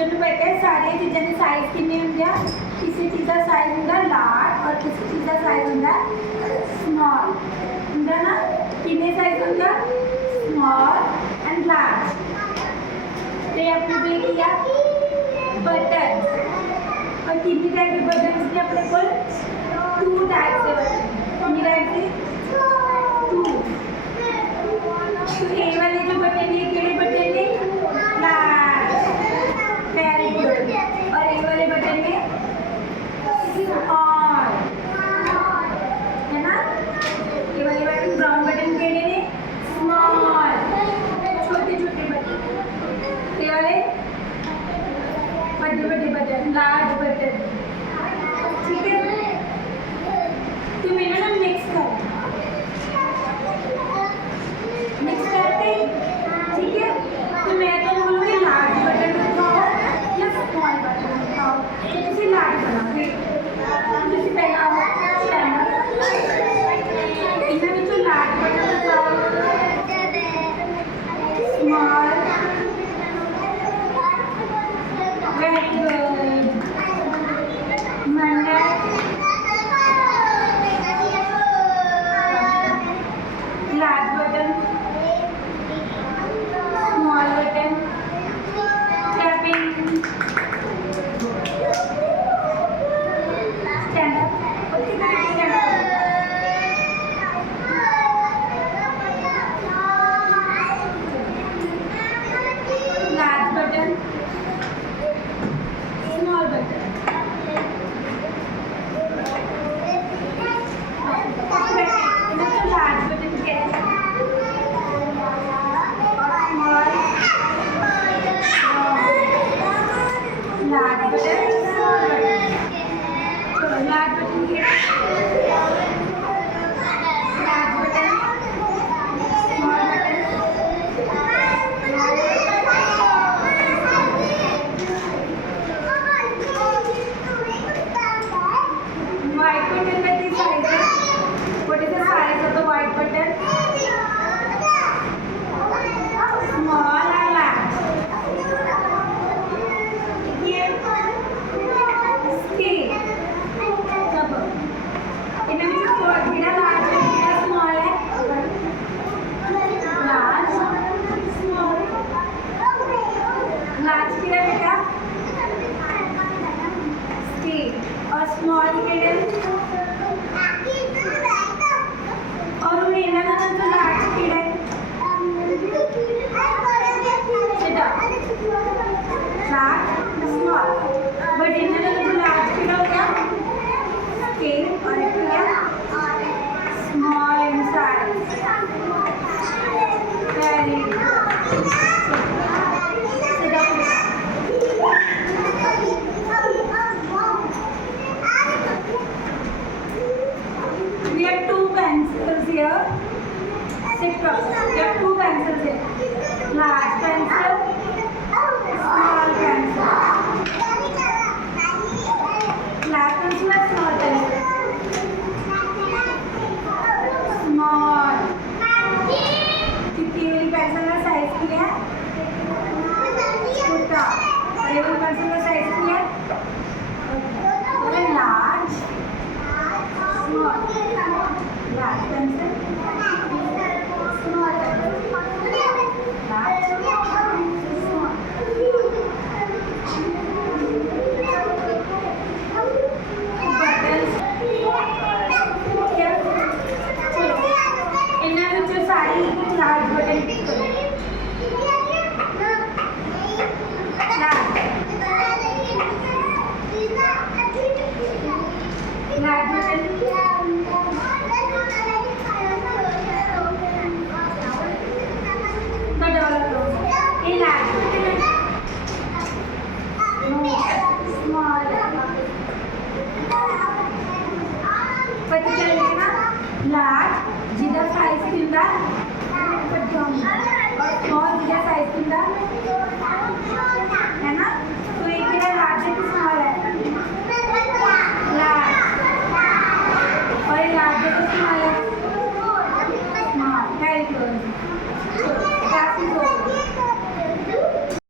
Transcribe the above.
चलो पता है सारी चीज़ों की साइज कितनी होंगे किसी चीज़ का साइज होंगे लार्ज और किसी चीज़ का साइज होंगे स्मॉल होंगे ना कितने साइज होंगे स्मॉल एंड लार्ज तो आपने जो किया बटन और कितनी टाइप के बटन के अपने को 2 टाइप के बटन कितनी टाइप के 2 तो ए वाले जो बटन है केड़े बटन है लार्ज वेरी गुड और ए वाले बटन में स्मॉल है ना ये वाले बटन ब्राउन बटन केड़े ने स्मॉल छोटे छोटे बटन ये वाले बड़े बड़े बटन लार्ज बटन ठीक है तो मैंने ना मिक्स करते ठीक है तो मैं तो बोलूँगी लार्ज बटन उठाओ या स्मॉल बटन उठाओ तो किसी लार्ज बनाओगे जैसे पहला इन्हें भी तो लार्ज बटन उठाओ small very good Monday large button small button clapping stand up okay stand up large button small button large button large button small button so large button here large button small button white button with the size what is the size of the white button small or large और स्मॉल के और उन्हें ना ना तो लार्ज के large small but इन्हें तो लार्ज के हो गया स्केल और क्या small in size very good